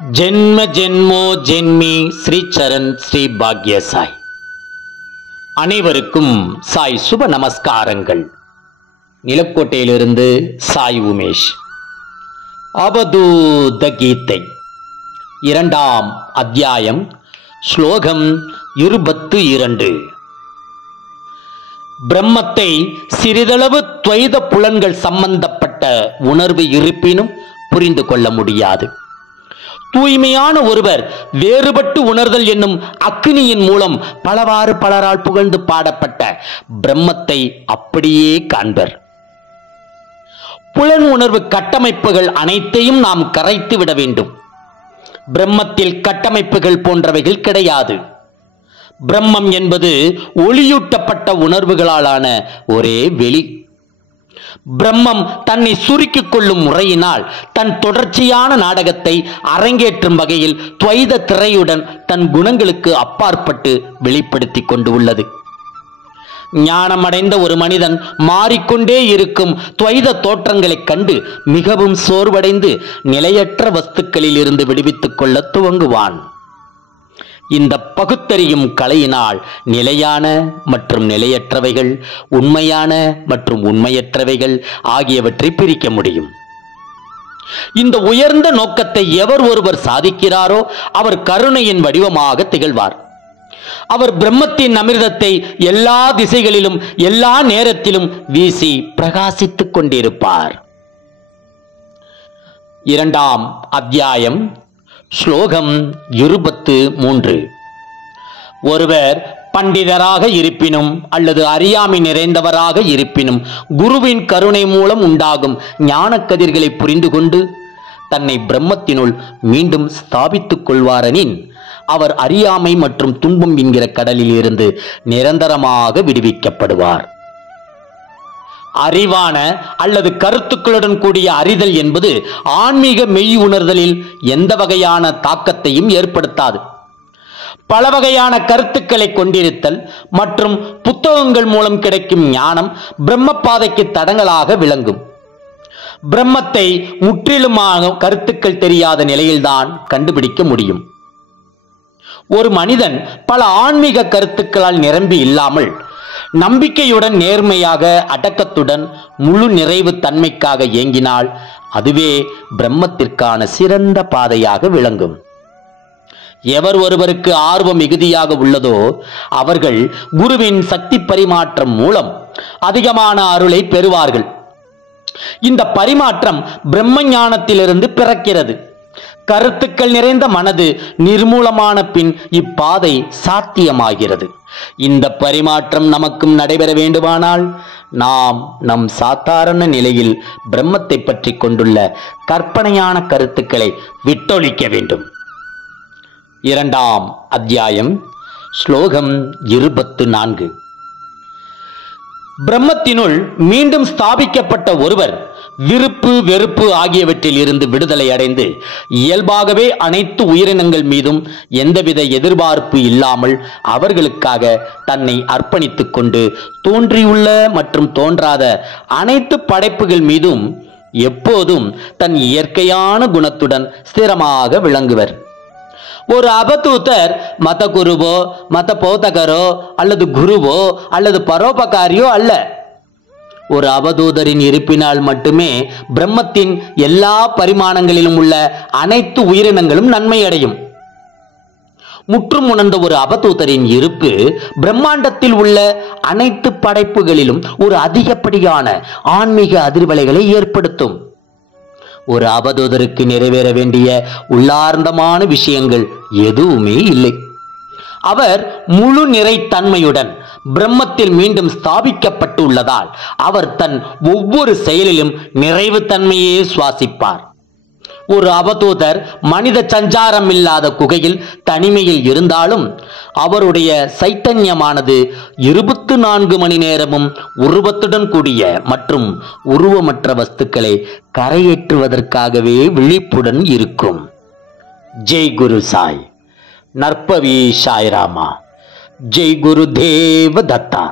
ஜென்ம ஜென்மோ ஜென்மி ஸ்ரீ சரண் ஸ்ரீ பாக்ய சாய். அனைவருக்கும் சாய் சுப நமஸ்காரங்கள். நிலக்கோட்டையிலிருந்து சாய் உமேஷ். அவதூத கீதை 2ஆம் அத்தியாயம், ஸ்லோகம் 22. பிரம்மத்தை சிறிதளவு துவைத புலன்கள் சம்பந்தப்பட்ட உணர்வு இருப்பினும் புரிந்து கொள்ள முடியாது. தூய்மையான ஒருவர் வேறுபட்டு உணர்தல் என்னும் அக்னியின் மூலம் பலவாறு பலரால் புகழ்ந்து பாடப்பட்ட பிரம்மத்தை அப்படியே காண்பர். புலன் உணர்வு கட்டமைப்புகள் அனைத்தையும் நாம் கரைத்து விட வேண்டும். பிரம்மத்தில் கட்டமைப்புகள் போன்றவைகள் கிடையாது. பிரம்மம் என்பது ஒளியூட்டப்பட்ட உணர்வுகளாலான ஒரே வெளி. பிரம்மம் தன்னை சுருக்கிக் கொள்ளும் முறையினால் தன் தொடர்ச்சியான நாடகத்தை அரங்கேற்றும் வகையில் துவைத திரையுடன் தன் குணங்களுக்கு அப்பாற்பட்டு வெளிப்படுத்திக் கொண்டு உள்ளது. ஞானமடைந்த ஒரு மனிதன் மாறிக்கொண்டே இருக்கும் துவைத தோற்றங்களைக் கண்டு மிகவும் சோர்வடைந்து நிலையற்ற வஸ்துக்களில் இருந்து விடுவித்துக் கொள்ள துவங்குவான். இந்த பகுத்தறியும் கலையினால் நிலையான மற்றும் நிலையற்றவைகள், உண்மையான மற்றும் உண்மையற்றவைகள் ஆகியவற்றை பிரிக்க முடியும். இந்த உயர்ந்த நோக்கத்தை எவர் ஒருவர் சாதிக்கிறாரோ அவர் கருணையின் வடிவமாக திகழ்வார். அவர் பிரம்மத்தின் அமிர்தத்தை எல்லா திசைகளிலும் எல்லா நேரத்திலும் வீசி பிரகாசித்துக் கொண்டிருப்பார். 2ஆம் அத்தியாயம், ஸ்லோகம் 23. ஒருவர் பண்டிதராக இருப்பினும் அல்லது அறியாமை நிறைந்தவராக இருப்பினும் குருவின் கருணை மூலம் உண்டாகும் ஞான கதிர்களை புரிந்து கொண்டு தன்னை பிரம்மத்தினுள் மீண்டும் ஸ்தாபித்துக் கொள்வாரெனின் அவர் அறியாமை மற்றும் துன்பம் என்கிற கடலில் இருந்து நிரந்தரமாக விடுவிக்கப்படுவார். அறிவான அல்லது கருத்துக்களுடன் கூடிய அறிதல் என்பது ஆன்மீக மெய் உணர்தலில் எந்த வகையான தாக்கத்தையும் ஏற்படுத்தாது. பல வகையான கருத்துக்களை கொண்டிருத்தல் மற்றும் புத்தகங்கள் மூலம் கிடைக்கும் ஞானம் பிரம்ம பாதைக்கு தடங்களாக விளங்கும். பிரம்மத்தை முற்றிலுமாக கருத்துக்கள் தெரியாத நிலையில்தான் கண்டுபிடிக்க முடியும். ஒரு மனிதன் பல ஆன்மீக கருத்துக்களால் நிரம்பி இல்லாமல் நம்பிக்கையுடன், நேர்மையாக, அடக்கத்துடன், முழு நிறைவு தன்மைக்காக இயங்கினால் அதுவே பிரம்மத்திற்கான சிறந்த பாதையாக விளங்கும். எவர் ஒருவருக்கு ஆர்வம் மிகுதியாக உள்ளதோ அவர்கள் குருவின் சக்தி பரிமாற்றம் மூலம் அதிகமான அருளை பெறுவார்கள். இந்த பரிமாற்றம் பிரம்ம ஞானத்திலிருந்து பிறக்கிறது. கருத்துக்கள் நிறைந்த மனது நிர்மூலமான பின் இப்பாதை சாத்தியமாகிறது. இந்த பரிமாற்றம் நமக்கும் நடைபெற வேண்டுமானால் நாம் நம் சாதாரண நிலையில் பிரம்மத்தை பற்றி கொண்டுள்ள கற்பனையான கருத்துக்களை விட்டொழிக்க வேண்டும். 2ஆம் அத்தியாயம், ஸ்லோகம் 24. பிரம்மத்தினுள் மீண்டும் ஸ்தாபிக்கப்பட்ட ஒருவர் விருப்பு வெறுப்பு ஆகியவற்றில் இருந்து விடுதலை அடைந்து இயல்பாகவே அனைத்து உயிரினங்கள் மீதும் எந்தவித எதிர்பார்ப்பு இல்லாமல் அவர்களுக்காக தன்னை அர்ப்பணித்துக் கொண்டு தோன்றியுள்ள மற்றும் தோன்றாத அனைத்து படைப்புகள் மீதும் எப்போதும் தன் இயற்கையான குணத்துடன் ஸ்திரமாக விளங்குவர். ஒரு அவதூதர் மத குருவோ, மத போதகரோ அல்லது குருவோ அல்லது பரோபகாரியோ அல்ல. ஒரு அவதூதரின் இருப்பினால் மட்டுமே பிரம்மத்தின் எல்லா பரிமாணங்களிலும் உள்ள அனைத்து உயிரினங்களும் நன்மையடையும். முற்றும் உணர்ந்த ஒரு அவதூதரின் இருப்பு பிரம்மாண்டத்தில் உள்ள அனைத்து படைப்புகளிலும் ஒரு அதிகப்படியான ஆன்மீக அதிர்வலைகளை ஏற்படுத்தும். ஒரு அவதூதருக்கு நிறைவேற வேண்டிய உள்ளார்ந்தமான விஷயங்கள் எதுவுமே இல்லை. அவர் முழு நிறைத்தன்மையுடன் பிரம்மத்தில் மீண்டும் ஸ்தாபிக்கப்பட்டு உள்ளதால் அவர் தன் ஒவ்வொரு செயலிலும் நிறைவு தன்மையே சுவாசிப்பார். ஒரு அவதூதர் மனித சஞ்சாரம் இல்லாத குகையில் தனிமையில் இருந்தாலும் அவருடைய சைத்தன்யமானது 24 மணி நேரமும் உருவத்துடன் கூடிய மற்றும் உருவமற்ற வஸ்துக்களை கரையேற்றுவதற்காகவே விழிப்புடன் இருக்கும். ஜெய் குரு சாய். நற்பவி சாய்ராமா. ஜெய் குரு தேவ தத்தா.